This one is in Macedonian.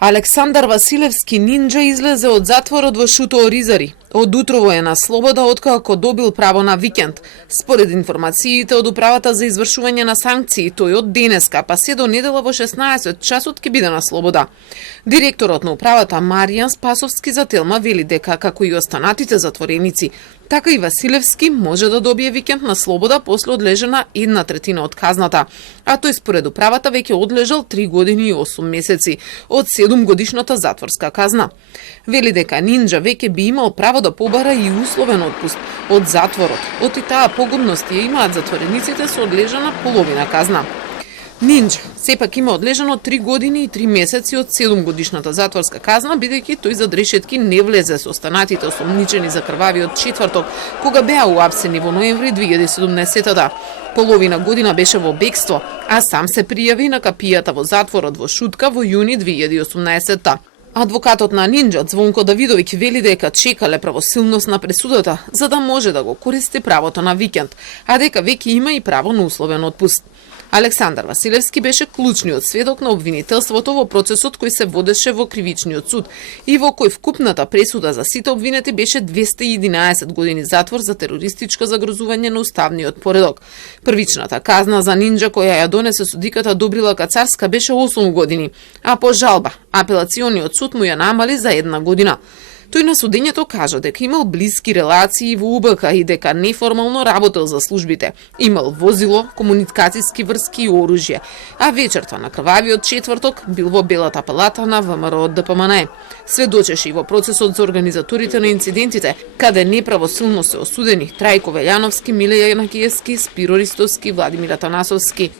Александар Василевски нинџа излезе од затворот во Шуто-Оризари. Од утрово е на слобода откако добил право на викенд. Според информациите од управата за извршување на санкции, тој од денеска па се до недела во 16 часот ќе биде на слобода. Директорот на управата Маријан Спасовски за Телма вели дека како и останатите затвореници, така и Василевски може да добие викенд на слобода после одлежана 1/3 од казната, а тој според управата веќе одлежал 3 години и 8 месеци од 7-годишната затворска казна. Вели дека нинџа веќе би имал право да побара и условен отпуст од затворот. Од и таа погодност ја имаат затворениците со одлежана половина казна. Нинџа сепак има одлежано 3 години и 3 месеци од 7-годишната затворска казна, бидејќи тој за решетки не влезе со останатите осомничени за крвавиот четврток, кога беа уапсени во ноември 2017-та. Половина година беше во бегство, а сам се пријави на капијата во затворот во Шутка во јуни 2018-та. Адвокатот на нинџа Звонко Давидовиќ вели дека чекале правосилност на пресудата за да може да го користи правото на викенд, а дека веќе има и право на условен отпуст. Александар Василевски беше клучниот сведок на обвинителството во процесот кој се водеше во кривичниот суд и во кој вкупната пресуда за сите обвинети беше 211 години затвор за терористичко загрозување на уставниот поредок. Првичната казна за нинџа која ја донесе судиката Добрила Кацарска беше 8 години, а по жалба апелациониот суд му ја намали за 1 година. Тој на судењето кажа дека имал блиски релации во УБК и дека неформално работел за службите. Имал возило, комуникацијски врски и оружје, а вечерта на крвавиот четврток бил во Белата палата на ВМРО ДПМН. Сведочеше и во процесот за организаторите на инцидентите, каде неправосилно се осудени Трајко Велјановски, Миле Јанакиевски, Спиро Ристовски, Владимир Атанасовски.